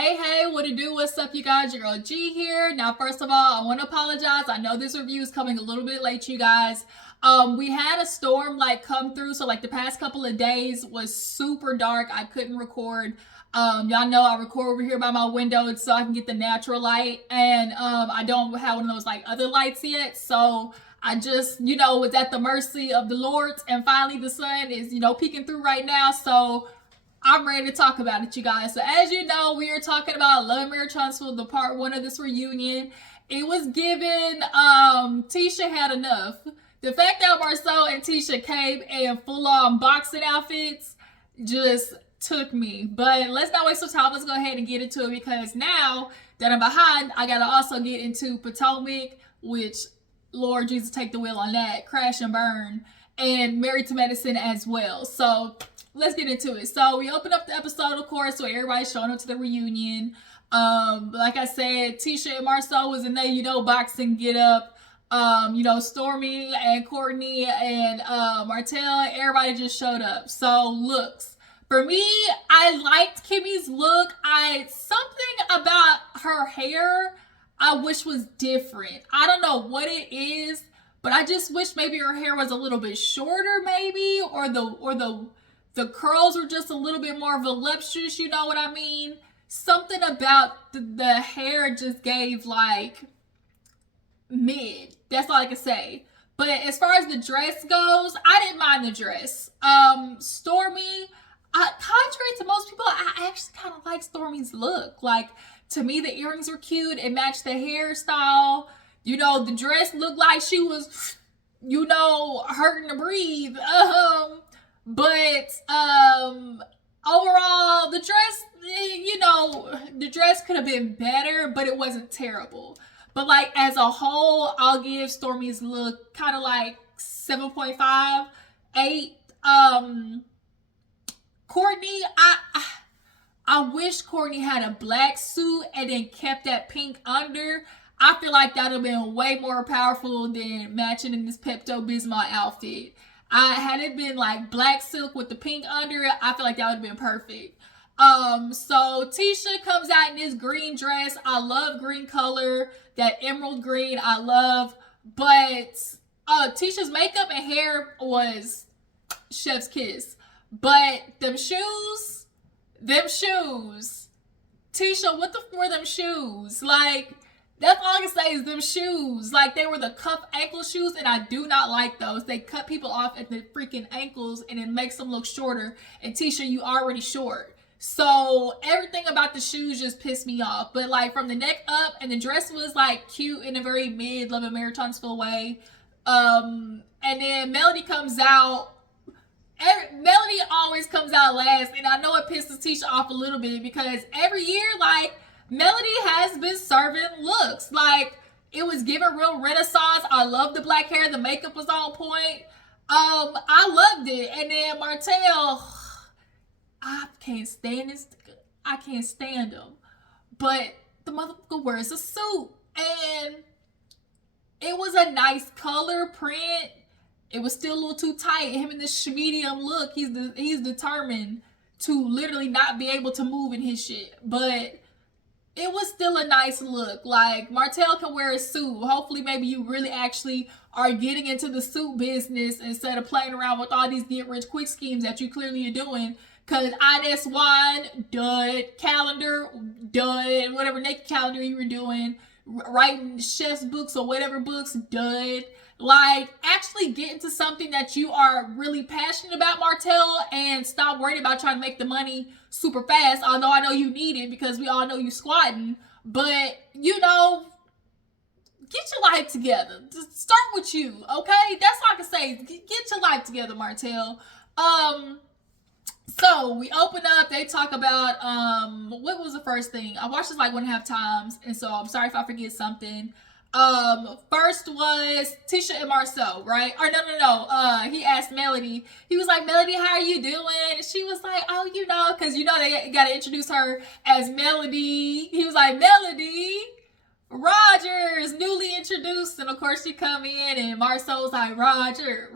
Hey, what it do? What's up, you guys? Your girl G here. Now, first of all, I want to apologize. I know this review is coming a little bit late, you guys. We had a storm come through, so the past couple of days was super dark. I couldn't record. Y'all know I record over here by my window so I can get the natural light, and I don't have one of those other lights yet, so I just, was at the mercy of the Lord, and finally the sun is, peeking through right now, so I'm ready to talk about it, you guys. So as you know, we are talking about Love and Marriage Huntsville, the part 1 of this reunion. It was given, Tisha had enough. The fact that Marsaue and Tisha came in full-on boxing outfits just took me. But let's not waste some time. Let's go ahead and get into it, because now that I'm behind, I gotta also get into Potomac, which, Lord Jesus, take the wheel on that. Crash and burn. And Married to Medicine as well. So let's get into it. So we open up the episode, of course, so everybody's showing up to the reunion. Like I said, Tisha and Marsaue was in there, boxing get up. Stormi and Courtney and Martell, everybody just showed up. So looks. For me, I liked Kimmi's look. Something about her hair I wish was different. I don't know what it is, but I just wish maybe her hair was a little bit shorter, maybe, or the curls were just a little bit more voluptuous, you know what I mean? Something about the hair just gave mid. That's all I can say. But as far as the dress goes, I didn't mind the dress. Stormi, contrary to most people, I actually kind of like Stormi's look. To me, the earrings were cute. It matched the hairstyle. The dress looked like she was, hurting to breathe. But overall, the dress, the dress could have been better, but it wasn't terrible. But as a whole, I'll give Stormi's look kind of 7.5, 8. Courtney, I wish Courtney had a black suit and then kept that pink under. I feel like that would have been way more powerful than matching in this Pepto-Bismol outfit. Had it been black silk with the pink under it, I feel like that would have been perfect. So Tisha comes out in this green dress. I love green color, that emerald green, I love. But Tisha's makeup and hair was chef's kiss. But them shoes, Tisha, what the f were them shoes? That's all I can say is them shoes. They were the cuff ankle shoes, and I do not like those. They cut people off at the freaking ankles, and it makes them look shorter. And Tisha, you already short. So everything about the shoes just pissed me off. But from the neck up, and the dress was cute in a very mid Love and Marriage Huntsville way. And then Melody comes out. Melody always comes out last, and I know it pisses Tisha off a little bit, because every year, Melody has been serving looks. It was given real renaissance. I love the black hair. The makeup was on point. I loved it. And then Martell, I can't stand this. I can't stand him. But the motherfucker wears a suit, and it was a nice color print. It was still a little too tight. Him in this medium look, he's determined to literally not be able to move in his shit. But it was still a nice look. Martell can wear a suit. Hopefully, maybe you really actually are getting into the suit business instead of playing around with all these get-rich-quick schemes that you clearly are doing. Because Ines Wine, dud. Calendar, dud. Whatever naked calendar you were doing. Writing chef's books or whatever books, dud. Actually get into something that you are really passionate about, Martell, and stop worrying about trying to make the money super fast, although I know you need it because we all know you squatting. But, get your life together. Just start with you, okay? That's all I can say. Get your life together, Martell. So we open up, they talk about, what was the first thing? I watched this 1.5 times, and so I'm sorry if I forget something. First was Tisha and Marsaue, right? Or no. He asked Melody. He was like, Melody, how are you doing? And she was like, oh, because they got to introduce her as Melody. He was like, Melody Rogers, newly introduced. And of course she come in, and Marsaue was like, Roger.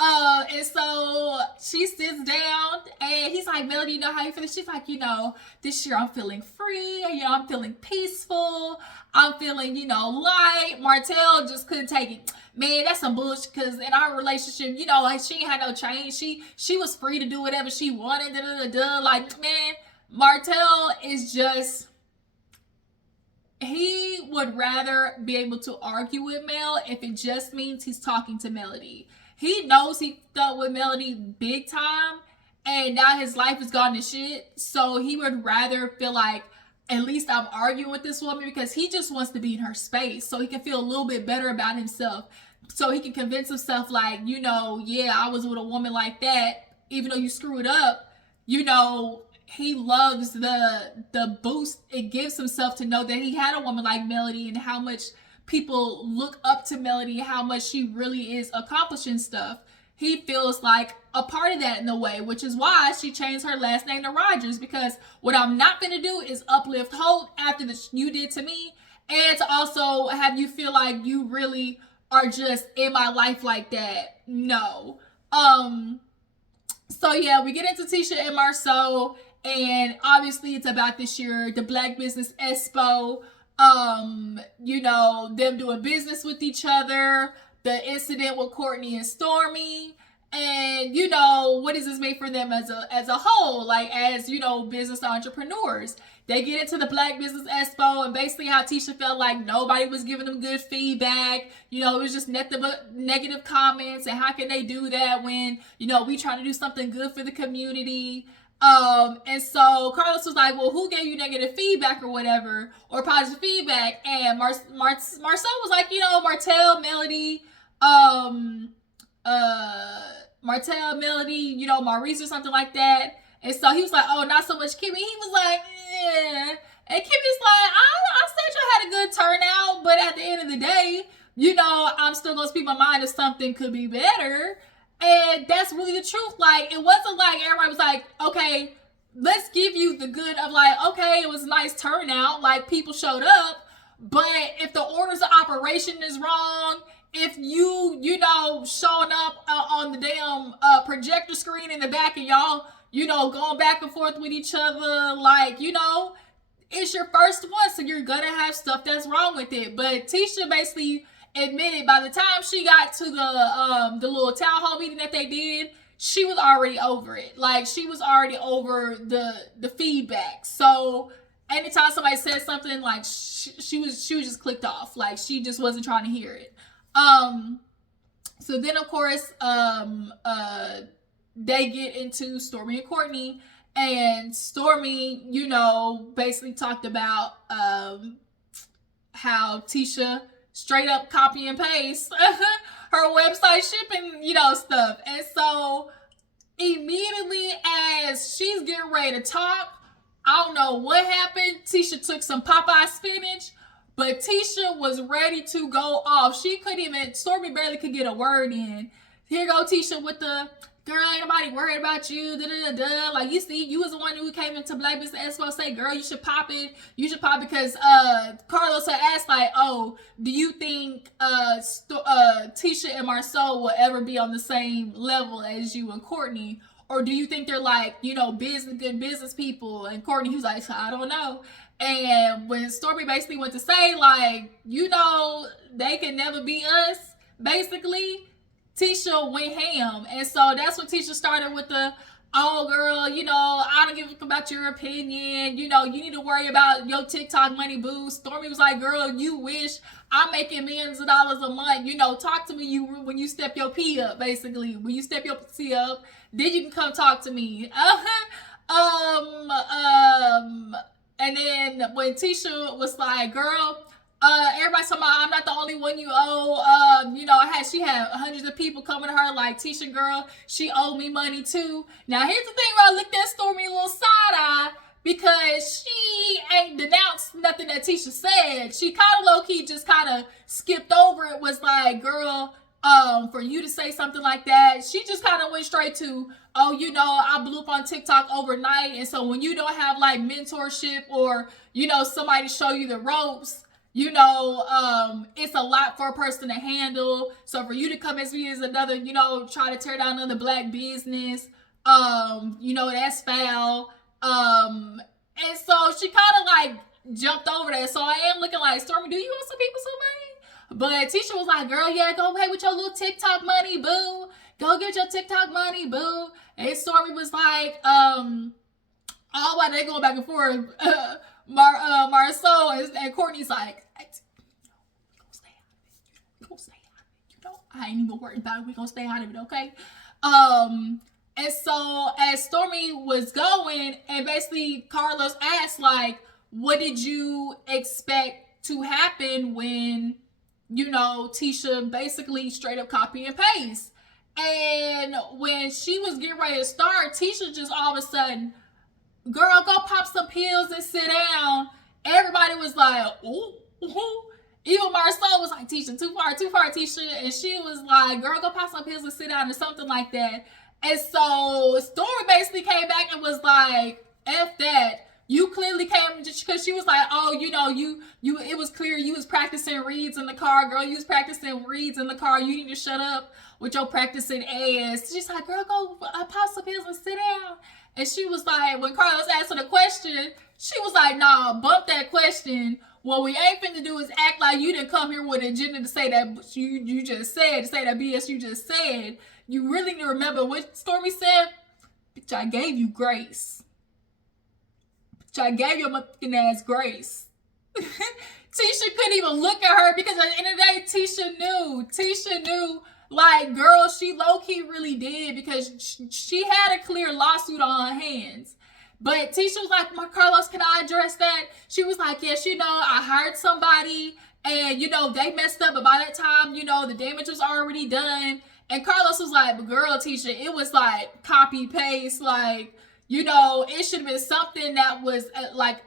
And so she sits down and he's like, Melody, you know how you feel? She's like, this year I'm feeling free, I'm feeling peaceful, I'm feeling, light. Martell just couldn't take it. Man, that's some bullshit, because in our relationship, like, she ain't had no change. She was free to do whatever she wanted, like, man, Martell is just, he would rather be able to argue with Mel if it just means he's talking to Melody. He knows he felt with Melody big time, and now his life has gone to shit. So he would rather feel like, at least I'm arguing with this woman, because he just wants to be in her space so he can feel a little bit better about himself. So he can convince himself, like, yeah, I was with a woman like that, even though you screw it up, he loves the boost it gives himself to know that he had a woman like Melody, and how much people look up to Melody, how much she really is accomplishing stuff. He feels like a part of that in a way, which is why she changed her last name to Rogers, because what I'm not going to do is uplift Holt after you did to me, and to also have you feel like you really are just in my life like that. No. So yeah, we get into Tisha and Marsaue, and obviously it's about this year, the Black Business Expo, them doing business with each other, the incident with Courtney and Stormy, and what does this mean for them as a whole, like, as business entrepreneurs. They get into the Black Business Expo, and basically how Tisha felt like nobody was giving them good feedback. It was just negative comments, and how can they do that when we trying to do something good for the community. And so Carlos was like, well, who gave you negative feedback or whatever, or positive feedback? And Marsaue was like, Martell, Melody, Martell, Melody, Maurice or something like that. And so he was like, oh, not so much Kimmi. He was like, yeah. And Kimmy's like, I said you had a good turnout, but at the end of the day, I'm still going to speak my mind if something could be better. And that's really the truth. Like, it wasn't like everybody was like, okay, let's give you the good of, like, okay, it was a nice turnout, like, people showed up, but if the orders of operation is wrong, if you showing up on the damn projector screen in the back, and y'all, going back and forth with each other, like, it's your first one, so you're gonna have stuff that's wrong with it. But Tisha basically admitted by the time she got to the little town hall meeting that they did, she was already over it. Like, she was already over the feedback. So anytime somebody said something, like, she was just clicked off. Like, she just wasn't trying to hear it. So then of course they get into Stormy and Courtney, and Stormy, basically talked about how Tisha straight up copy and paste her website shipping, stuff. And so immediately as she's getting ready to talk, I don't know what happened. Tisha took some Popeye spinach, but Tisha was ready to go off. She couldn't even, Stormy barely could get a word in. Here go Tisha with the, girl, ain't nobody worried about you, da-da-da-da. Like, you see, you was the one who came into Black Business Expo, say, girl, you should pop it, because Carlos had asked, like, oh, do you think Tisha and Marsaue will ever be on the same level as you and Courtney? Or do you think they're like, good business people? And Courtney, he was like, I don't know. And when Stormy basically went to say, like, they can never be us, basically, Tisha went ham. And so that's when Tisha started with the, oh, girl, I don't give a fuck about your opinion. You need to worry about your TikTok money, boo. Stormy was like, girl, you wish. I'm making millions of dollars a month. Talk to me when you step your pee up, basically. When you step your pee up, then you can come talk to me. And then when Tisha was like, girl, everybody's talking about I'm not the only one you owe. She had hundreds of people coming to her like, Tisha, girl, she owed me money too. Now here's the thing where I looked at Stormy a little side eye, because she ain't denounced nothing that Tisha said. She kind of low-key just kind of skipped over it, was like, girl, for you to say something like that, she just kind of went straight to, oh, I blew up on TikTok overnight, and so when you don't have like mentorship or somebody show you the ropes, you know, it's a lot for a person to handle. So for you to come as me as another, you know, try to tear down another black business, you know, that's foul. And so she kind of like jumped over that. So I am looking like, Stormy, do you want some people some money? But Tisha was like, girl, yeah, go pay with your little TikTok money, boo. Go get your TikTok money, boo. And Stormy was like, all while they going back and forth, Marsaue and Courtney's like, we gonna stay out of it. You know, I ain't even worried about it. We gonna stay out of it, okay? And so as Stormy was going, and basically Carlos asked, like, what did you expect to happen when, you know, Tisha basically straight up copy and paste? And when she was getting ready to start, Tisha just all of a sudden, girl, go pop some pills and sit down. Everybody was like, ooh, ooh. Even Marsaue was like, Tisha, too far, Tisha. And she was like, girl, go pop some pills and sit down or something like that. And so Stormy basically came back and was like, F that. You clearly came just because she was like, oh, you know, you it was clear you was practicing reads in the car. Girl, you was practicing reads in the car. You need to shut up with your practicing ass. She's like, girl, go pop some pills and sit down. And she was like, when Carlos asked her the question, she was like, nah, bump that question. What we ain't finna do is act like you didn't come here with an agenda to say that you just said, to say that BS you just said. You really need to remember what Stormy said. Bitch, I gave you grace. Bitch, I gave your motherfucking ass grace. Tisha couldn't even look at her because at the end of the day, Tisha knew, like, girl, she low-key really did because she had a clear lawsuit on her hands. But Tisha was like, Carlos, can I address that? She was like, yes, you know, I hired somebody and, you know, they messed up. But by that time, you know, the damage was already done. And Carlos was like, but girl, Tisha, it was like copy paste. Like, you know, it should have been something that was like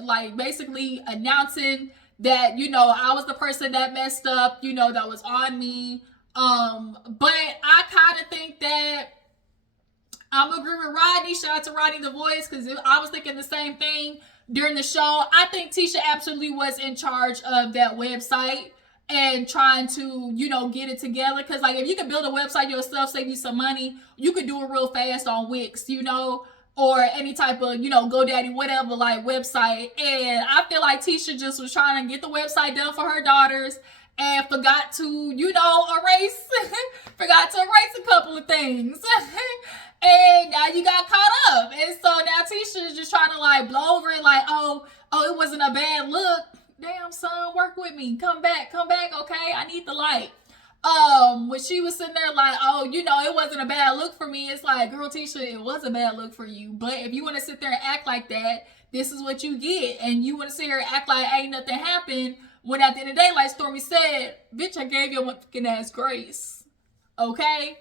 like basically announcing that, you know, I was the person that messed up, you know, that was on me. But I kind of think that I'm agreeing with Rodney. Shout out to Rodney the Voice, because I was thinking the same thing during the show. I think Tisha absolutely was in charge of that website and trying to, you know, get it together. Because, like, if you could build a website yourself, save you some money, you could do it real fast on Wix, you know, or any type of, you know, GoDaddy, whatever, like, website. And I feel like Tisha just was trying to get the website done for her daughters and forgot to, you know, erase a couple of things. And now you got caught up. And so now Tisha is just trying to, like, blow over it, like, oh, it wasn't a bad look. Damn, son, work with me. Come back, okay? I need the light. When she was sitting there like, oh, you know, it wasn't a bad look for me. It's like, girl, Tisha, it was a bad look for you. But if you want to sit there and act like that, this is what you get. And you want to sit here and act like ain't nothing happened, when at the end of the day, like Stormy said, bitch, I gave your motherfucking ass grace. Okay?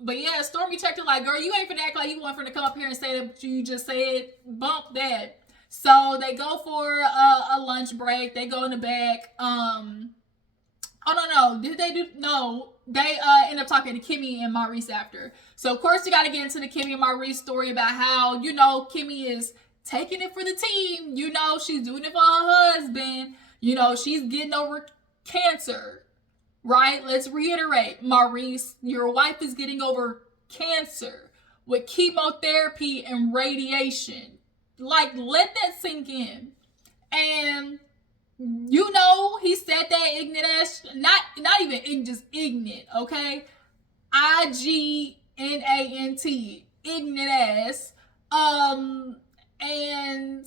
But yeah, Stormy checked it like, girl, you ain't finna act like you want for to come up here and say that you just said. Bump that. So they go for a lunch break. They go in the back. Oh, no. Did they do? No. They end up talking to Kimmi and Maurice after. So, of course, you got to get into the Kimmi and Maurice story about how, you know, Kimmi is taking it for the team. You know, she's doing it for her husband. You know, she's getting over cancer. Right? Let's reiterate. Maurice, your wife is getting over cancer with chemotherapy and radiation. Like, let that sink in. And, you know, he said that ignorant ass, not even just ignorant, okay? IGNANT, ignorant ass. And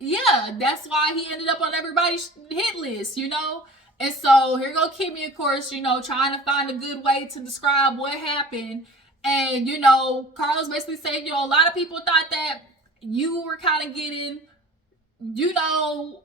yeah, that's why he ended up on everybody's hit list, you know? And so here go Kimmi, of course, you know, trying to find a good way to describe what happened. And, you know, Carlos basically said, you know, a lot of people thought that you were kind of getting, you know,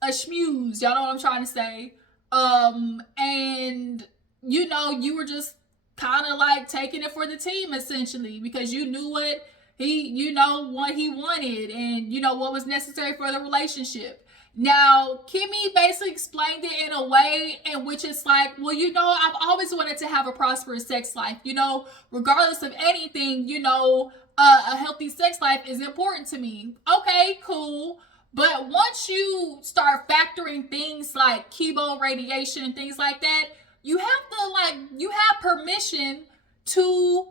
a schmooze. Y'all know what I'm trying to say. And, you know, you were just kind of like taking it for the team, essentially, because you knew what he wanted and, you know, what was necessary for the relationship. Now, Kimmi basically explained it in a way in which it's like, well, you know, I've always wanted to have a prosperous sex life, you know, regardless of anything, you know, a healthy sex life is important to me. Okay, cool. But once you start factoring things like chemo radiation and things like that, you have to you have permission to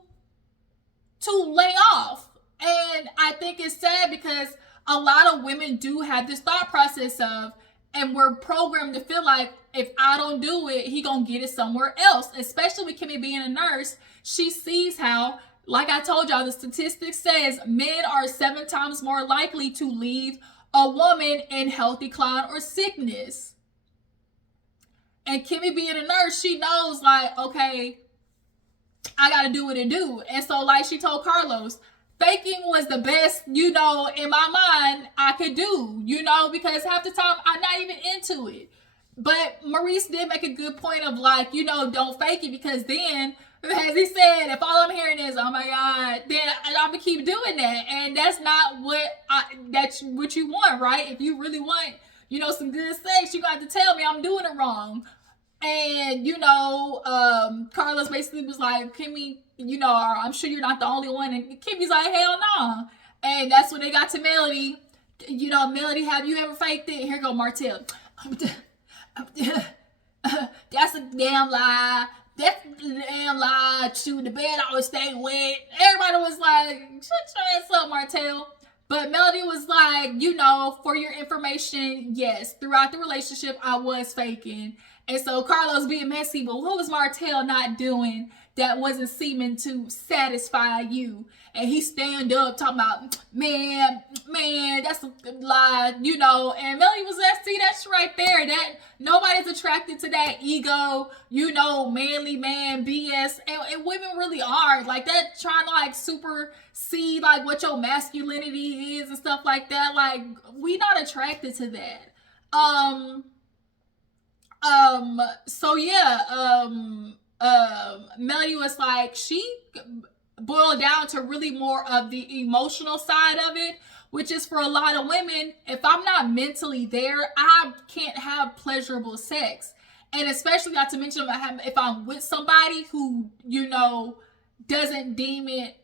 lay off. And I think it's sad because a lot of women do have this thought process of, and we're programmed to feel like if I don't do it, he gonna get it somewhere else. Especially with Kimmi being a nurse, she sees how, like I told y'all, the statistics says men are 7 times more likely to leave a woman in health decline or sickness. And Kimmi being a nurse, she knows like, okay, I gotta do what it do. And so like she told Carlos, faking was the best, in my mind I could do, because half the time I'm not even into it. But Maurice did make a good point of like, don't fake it, because then, as he said, if all I'm hearing is, oh my God, then I'm gonna keep doing that. And that's not that's what you want, right? If you really want, some good sex, you got to tell me I'm doing it wrong. And, Carlos basically was like, Kimmi, I'm sure you're not the only one. And Kimmi's like, hell no. And that's when they got to Melody. Melody, have you ever faked it? Here go Martell. That's a damn lie. That's a damn lie. Shoot, the bed always stay wet. Everybody was like, shut your ass up, Martell. But Melody was like, for your information, yes, throughout the relationship, I was faking. And so Carlos being messy, but what was Martell not doing that wasn't seeming to satisfy you? And he stand up talking about, man, that's a lie, And Melody was like, see, that's right there. That nobody's attracted to that ego, manly man BS. And women really are like that, trying to like supersede like what your masculinity is and stuff like that. Like, we not attracted to that. Melody was like, she boiled down to really more of the emotional side of it, which is for a lot of women, if I'm not mentally there, I can't have pleasurable sex. And especially not to mention if I'm with somebody who, doesn't deem it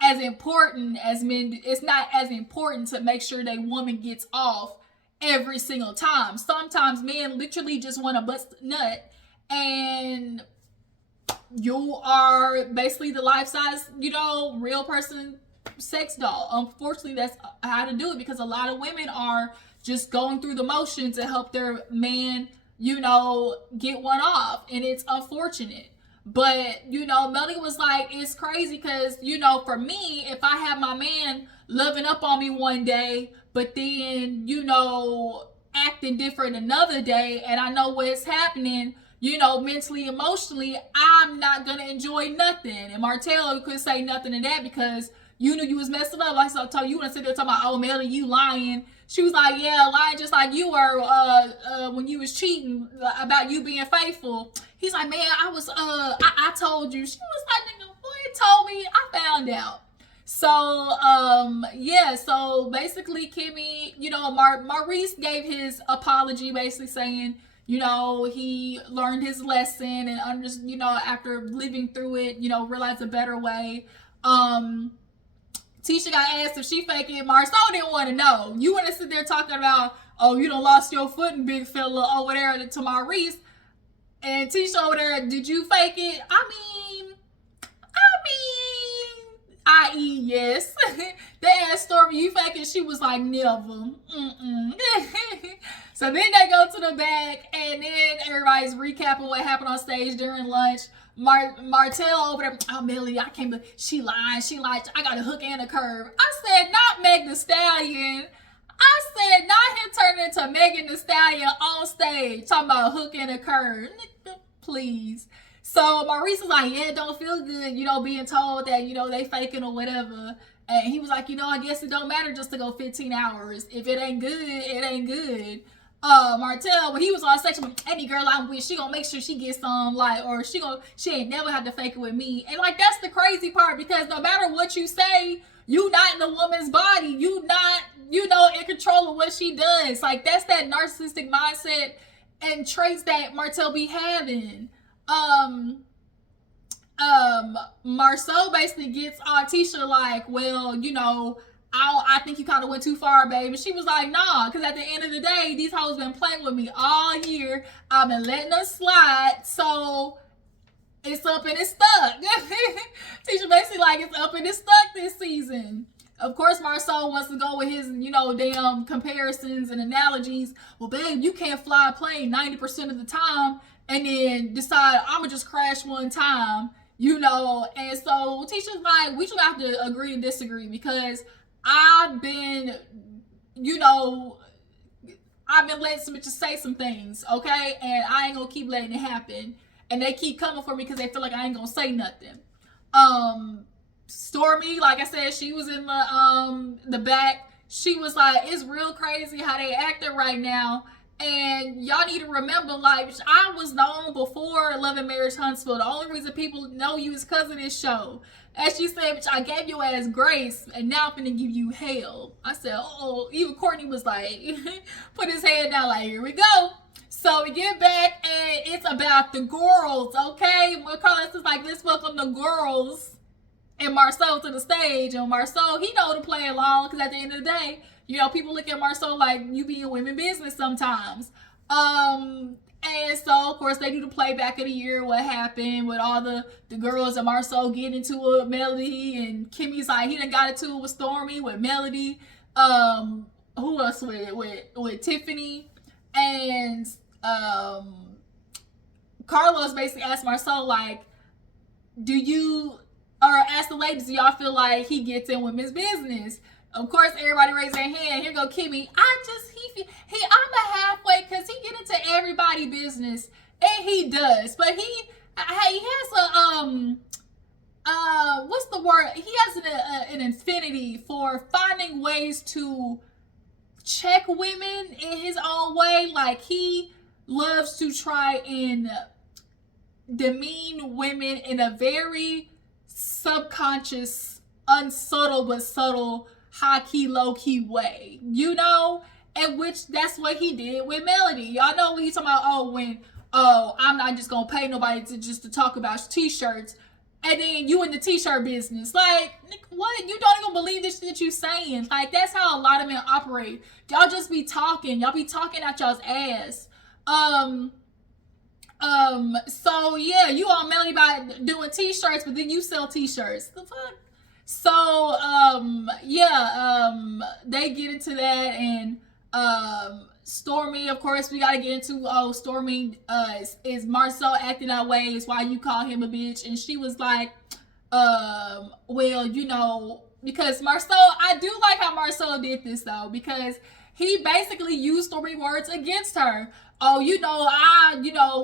as important as men. It's not as important to make sure that woman gets off every single time. Sometimes men literally just want to bust a nut, and you are basically the life-size, real person sex doll. Unfortunately, that's how to do it, because a lot of women are just going through the motion to help their man, get one off, and it's unfortunate. But, Melody was like, it's crazy because, for me, if I have my man loving up on me one day, but then, acting different another day, and I know what's happening, mentally, emotionally, I'm not going to enjoy nothing. And Martell couldn't say nothing to that because you knew you was messing up. Like I told you, want to sit there talking about, oh, Melody, you lying. She was like, yeah, lying just like you were when you was cheating about you being faithful. He's like, man, I told you. She was like, nigga, boy told me, I found out. So, so basically Kimmi, Maurice gave his apology, basically saying, he learned his lesson and after living through it, realized a better way. Tisha got asked if she faked it. Marsaue didn't want to know. You want to sit there talking about, oh, you done lost your footing, big fella, over there to Maurice. And Tisha over there, did you fake it? I.e. yes. They asked Stormy, you faking? She was like, never. So then they go to the back, and then everybody's recapping what happened on stage during lunch. Martell over there, oh, Melody, I can't believe she lied. I got a hook and a curve. I said, not Meg the Stallion. I said, not him turning into Megan the Stallion on stage, talking about a hook and a curve. Please. So Maurice was like, yeah, it don't feel good, being told that, they faking or whatever. And he was like, I guess it don't matter just to go 15 hours. If it ain't good, it ain't good. Martell, when he was on section, any girl I'm with, she gonna make sure she gets some, or she ain't never have to fake it with me. And that's the crazy part, because no matter what you say, you not in the woman's body. You not, in control of what she does. That's that narcissistic mindset and traits that Martell be having. Marsaue basically gets on Tisha like, well, I think you kind of went too far, babe. And she was like, nah, because at the end of the day, these hoes been playing with me all year. I've been letting them slide, so it's up and it's stuck. Tisha basically like, it's up and it's stuck this season. Of course, Marsaue wants to go with his, damn comparisons and analogies. Well, babe, you can't fly a plane 90% of the time and then decide, I'm going to just crash one time, And so Tisha's like, we just have to agree and disagree because I've been letting some bitches say some things, okay? And I ain't going to keep letting it happen. And they keep coming for me because they feel like I ain't going to say nothing. Stormy, like I said, she was in the back. She was like, it's real crazy how they acting right now. And y'all need to remember, like, I was known before Love and Marriage Huntsville. The only reason people know you is because of this show. As she said, bitch, I gave your ass grace, and now I'm finna give you hell. I said, oh, even Courtney was like, put his head down, like, here we go. So we get back, and it's about the girls, okay? Carlos is like, let's welcome the girls and Marsaue to the stage. And Marsaue, he know to play along, because at the end of the day, people look at Marsaue like you be in women business sometimes. And so, of course, they do the playback of the year, what happened with all the girls and Marsaue getting into it with Melody, and Kimmi's like, he done got into it with Stormy, with Melody. Who else with Tiffany? And Carlos basically asked Marsaue, like, ask the ladies, do y'all feel like he gets in women's business? Of course, everybody raised their hand. Here go Kimmi. I'm a halfway because he get into everybody business, and he does. But he has what's the word? He has an affinity for finding ways to check women in his own way. Like, he loves to try and demean women in a very subconscious, unsubtle but subtle, high-key, low-key way, and which that's what he did with Melody. Y'all know when he's talking about, I'm not just gonna pay nobody to talk about t-shirts, and then you in the t-shirt business. Like, what? You don't even believe this shit you saying. Like, that's how a lot of men operate. Y'all just be talking. Y'all be talking out y'all's ass. So yeah, you on Melody by doing t-shirts, but then you sell t-shirts. The fuck? So, they get into that, and, Stormy, of course, we gotta get into, Stormy, is Marsaue acting that way, is why you call him a bitch, and she was like, because Marsaue, I do like how Marsaue did this, though, because he basically used Stormy words against her. Oh, I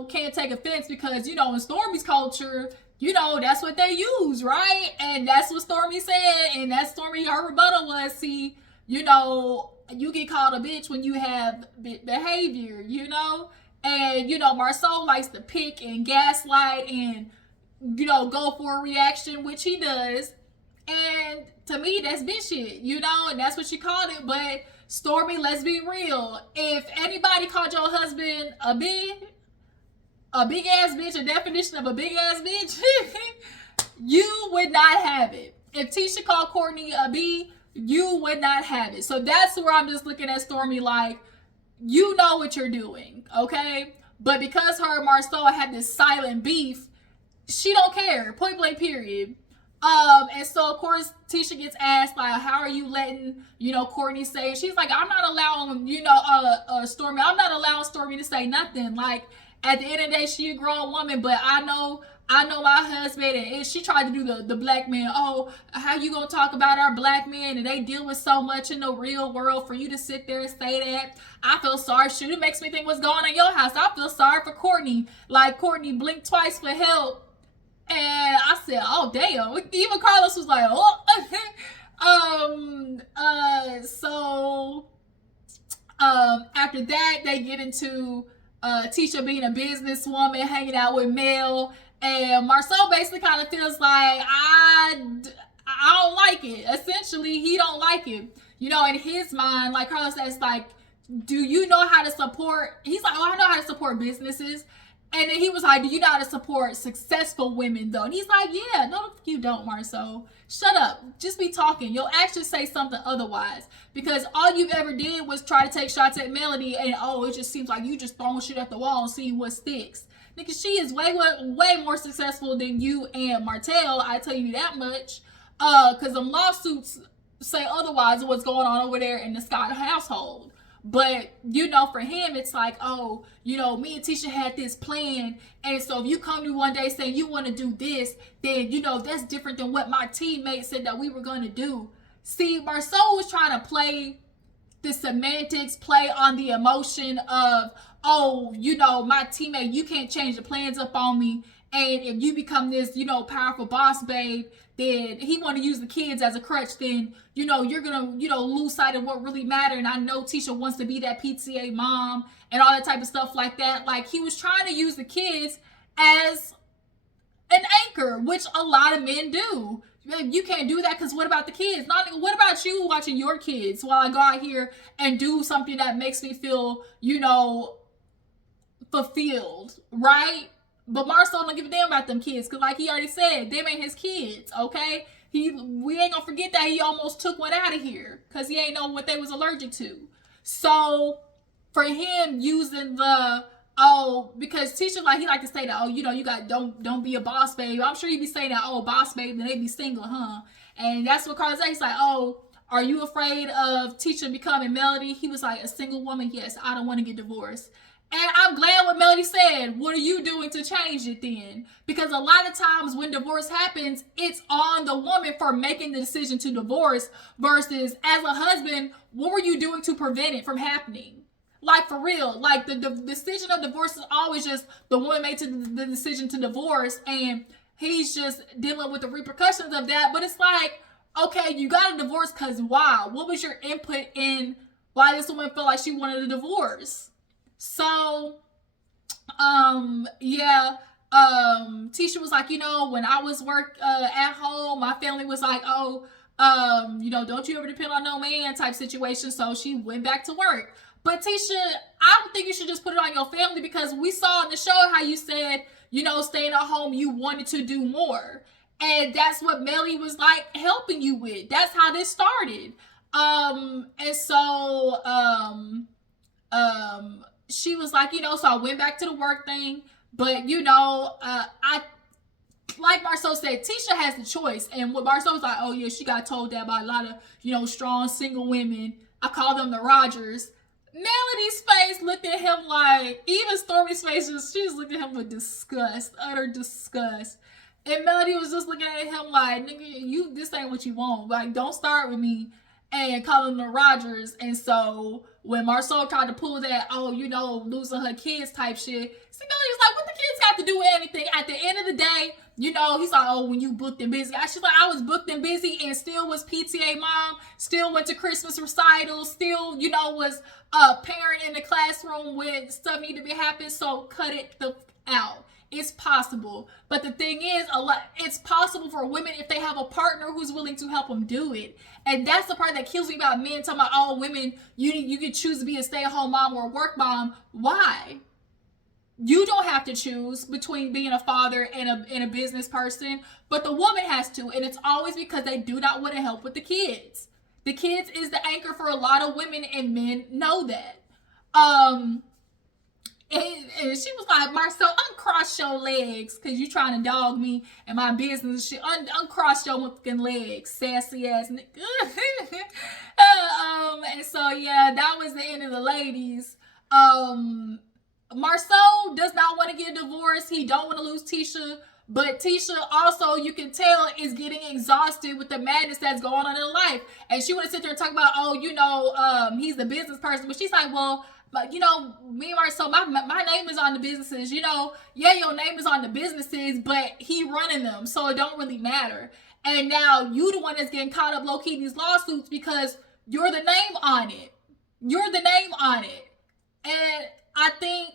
can't take offense because, in Stormy's culture, that's what they use, right? And that's what Stormy said, and that's Stormy, her rebuttal was, see, you get called a bitch when you have behavior, And, Marsaue likes to pick and gaslight and, go for a reaction, which he does. And to me, that's bitch shit, and that's what she called it. But Stormy, let's be real. If anybody called your husband a big ass bitch, a definition of a big ass bitch, you would not have it. If Tisha called Courtney a B, you would not have it. So that's where I'm just looking at Stormy like, you know what you're doing, okay? But because her and Marsaue had this silent beef, she don't care, point blank period. And so of course Tisha gets asked like, how are you letting Courtney say? And she's like, I'm not allowing Stormy. I'm not allowing Stormy to say nothing. Like, at the end of the day, she a grown woman, but I know my husband, and she tried to do the black man. Oh, how you gonna talk about our black men, and they deal with so much in the real world for you to sit there and say that? I feel sorry. Shoot, it makes me think what's going on in your house. I feel sorry for Courtney. Like, Courtney blinked twice for help. And I said, oh, damn. Even Carlos was like, oh. After that, they get into Tisha being a businesswoman, hanging out with Mel. And Marsaue basically kind of feels like, I don't like it. Essentially, he don't like it. In his mind, like Carlos says, like, do you know how to support? He's like, oh, I know how to support businesses. And then he was like, do you know how to support successful women, though? And he's like, yeah. No, you don't, Marsaue. Shut up. Just be talking. Your actions say something otherwise. Because all you've ever did was try to take shots at Melody, and, oh, it just seems like you just throwing shit at the wall and seeing what sticks. Nigga, she is way more successful than you and Martell. I tell you that much. Because them lawsuits say otherwise of what's going on over there in the Scott household. But, you know, for him, it's like, oh, you know, me and Tisha had this plan. And so if you come to me one day saying you want to do this, then, you know, that's different than what my teammates said that we were going to do. See, Marsaue was trying to play the semantics, play on the emotion of, oh, you know, my teammate, you can't change the plans up on me. And if you become this, you know, powerful boss babe, then he want to use the kids as a crutch, then, you know, you're going to, you know, lose sight of what really mattered. And I know Tisha wants to be that PTA mom and all that type of stuff like that. Like, he was trying to use the kids as an anchor, which a lot of men do. You can't do that because what about the kids? What about you watching your kids while I go out here and do something that makes me feel, you know, fulfilled, right? But Marsaue don't give a damn about them kids, because like he already said, them ain't his kids, okay? We ain't gonna forget that he almost took one out of here because he ain't know what they was allergic to. So for him using the, oh, because Tisha, like, he like to say that, oh, you know, you got, don't be a boss babe. I'm sure he'd be saying that, oh, boss babe, then they be single, huh? And that's what Carlos A's like, oh, are you afraid of Tisha becoming Melody? He was like, a single woman? Yes, I don't want to get divorced. And I'm glad what Melody said. What are you doing to change it then? Because a lot of times when divorce happens, it's on the woman for making the decision to divorce versus as a husband, what were you doing to prevent it from happening? Like, for real, like the decision of divorce is always just the woman made the decision to divorce and he's just dealing with the repercussions of that. But it's like, okay, you got a divorce because why? What was your input in why this woman felt like she wanted a divorce? So, Tisha was like, you know, when I was at home, my family was like, oh, you know, don't you ever depend on no man type situation. So she went back to work. But Tisha, I don't think you should just put it on your family, because we saw in the show how you said, you know, staying at home, you wanted to do more. And that's what Melly was like helping you with. That's how this started. She was like, you know, so I went back to the work thing. But, you know, like Marsaue said, Tisha has the choice. And what Marsaue was like, oh, yeah, she got told that by a lot of, you know, strong single women. I call them the Rogers. Melody's face looked at him like, even Stormy's face, she was looking at him with disgust, utter disgust. And Melody was just looking at him like, nigga, this ain't what you want. Like, don't start with me. And call them the Rogers. And so when Marsaue tried to pull that, oh, you know, losing her kids type shit, see, Melody was like, what the kids got to do with anything? At the end of the day, you know, he's like, oh, when you booked and busy. She's like, I was booked and busy and still was PTA mom, still went to Christmas recitals, still, you know, was a parent in the classroom when stuff needed to be happening. So cut it out. It's possible. But the thing is, it's possible for women if they have a partner who's willing to help them do it. And that's the part that kills me about men talking about, oh, women, you can choose to be a stay-at-home mom or a work mom. Why? You don't have to choose between being a father and a business person, but the woman has to. And it's always because they do not want to help with the kids. The kids is the anchor for a lot of women, and men know that. And she was like, Marsaue, uncross your legs, because you trying to dog me and my business. Uncross your fucking legs, sassy ass nigga. And so, yeah, that was the end of the ladies. Marsaue does not want to get divorced. He don't want to lose Tisha. But Tisha also, you can tell, is getting exhausted with the madness that's going on in her life. And she want to sit there and talk about, oh, you know, he's the business person. But she's like, well, but, you know, me and Marsaue, my name is on the businesses. You know, yeah, your name is on the businesses, but he running them, so it don't really matter. And now you the one that's getting caught up low-key in these lawsuits because you're the name on it. You're the name on it. And I think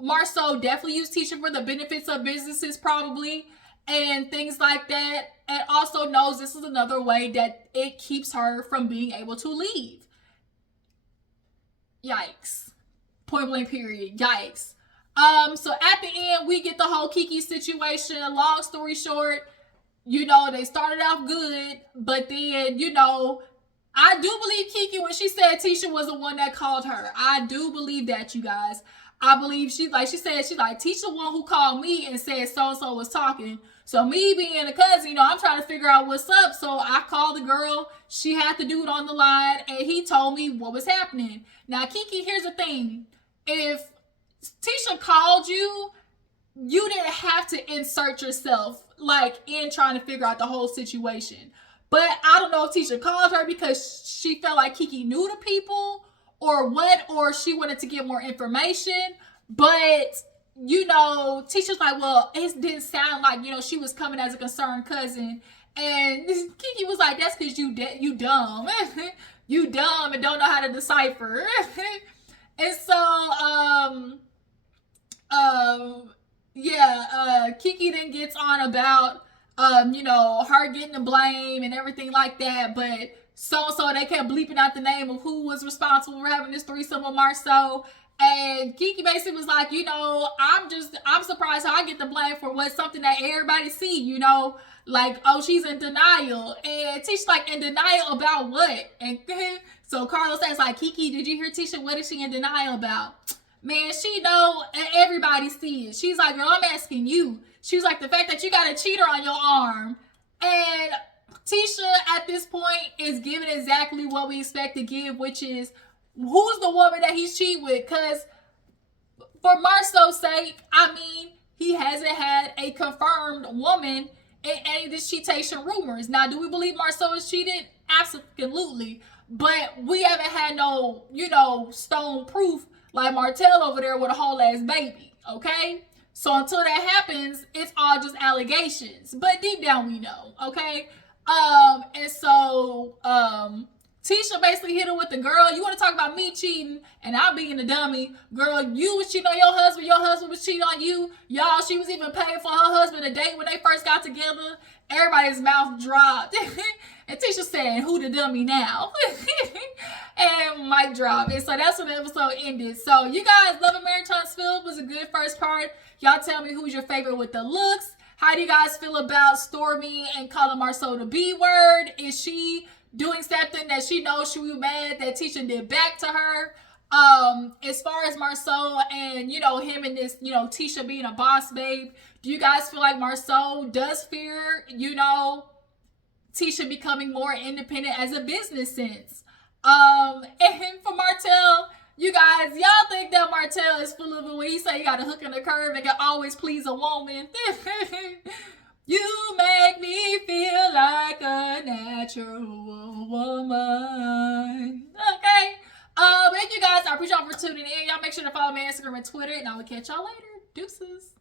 Marsaue definitely used Tisha for the benefits of businesses probably and things like that. And also knows this is another way that it keeps her from being able to leave. Yikes. Point blank period. Yikes. So at the end, we get the whole Kiki situation. Long story short, you know, they started off good, but then, you know, I do believe Kiki when she said Tisha was the one that called her. I do believe that, you guys. I believe she's like Tisha the one who called me and said so-and-so was talking. So me being a cousin, you know, I'm trying to figure out what's up. So I called the girl. She had the dude on the line and he told me what was happening. Now, Kiki, here's the thing. If Tisha called you, you didn't have to insert yourself like in trying to figure out the whole situation. But I don't know if Tisha called her because she felt like Kiki knew the people or what, or she wanted to get more information. But, you know, Tisha's like, well, it didn't sound like, you know, she was coming as a concerned cousin. And Kiki was like, that's because you dumb. You dumb and don't know how to decipher. And so, Kiki then gets on about, you know, her getting the blame and everything like that, but so they kept bleeping out the name of who was responsible for having this threesome with Marsaue. And Kiki basically was like, you know, I'm surprised how I get the blame for what's something that everybody see, you know, like, oh, she's in denial. And Tisha's like, in denial about what? And so Carlos says, like, Kiki, did you hear Tisha? What is she in denial about? Man, she know, and everybody sees. She's like, girl, I'm asking you. She was like, the fact that you got a cheater on your arm. And Tisha, at this point, is giving exactly what we expect to give, which is, who's the woman that he's cheating with? Because for Marsaue's sake, I mean, he hasn't had a confirmed woman in any of these cheatation rumors. Now, do we believe Marsaue is cheated? Absolutely. But we haven't had no, you know, stone proof like Martell over there with a whole ass baby, okay? So until that happens, it's all just allegations. But deep down we know, okay? And so Tisha basically hit her with the girl, you want to talk about me cheating and I'm being a dummy. Girl, you was cheating on your husband was cheating on you. Y'all, she was even paying for her husband a date when they first got together. Everybody's mouth dropped. And Tisha said, who the dummy now? And mic drop. And so that's when the episode ended. So you guys, Love and Marriage Huntsville was a good first part. Y'all tell me who's your favorite with the looks. How do you guys feel about Stormi and calling Marsaue the B word? Is she doing something that she knows she was mad that Tisha did back to her? As far as Marsaue and, you know, him and this, you know, Tisha being a boss babe, do you guys feel like Marsaue does fear, you know, Tisha becoming more independent as a business sense? And for Martell, you guys, y'all think that Martell is full of it when he say you got a hook in the curve and can always please a woman? You make me feel like a natural woman. Okay. Thank you guys. I appreciate y'all for tuning in. Y'all make sure to follow me on Instagram and Twitter, and I will catch y'all later. Deuces.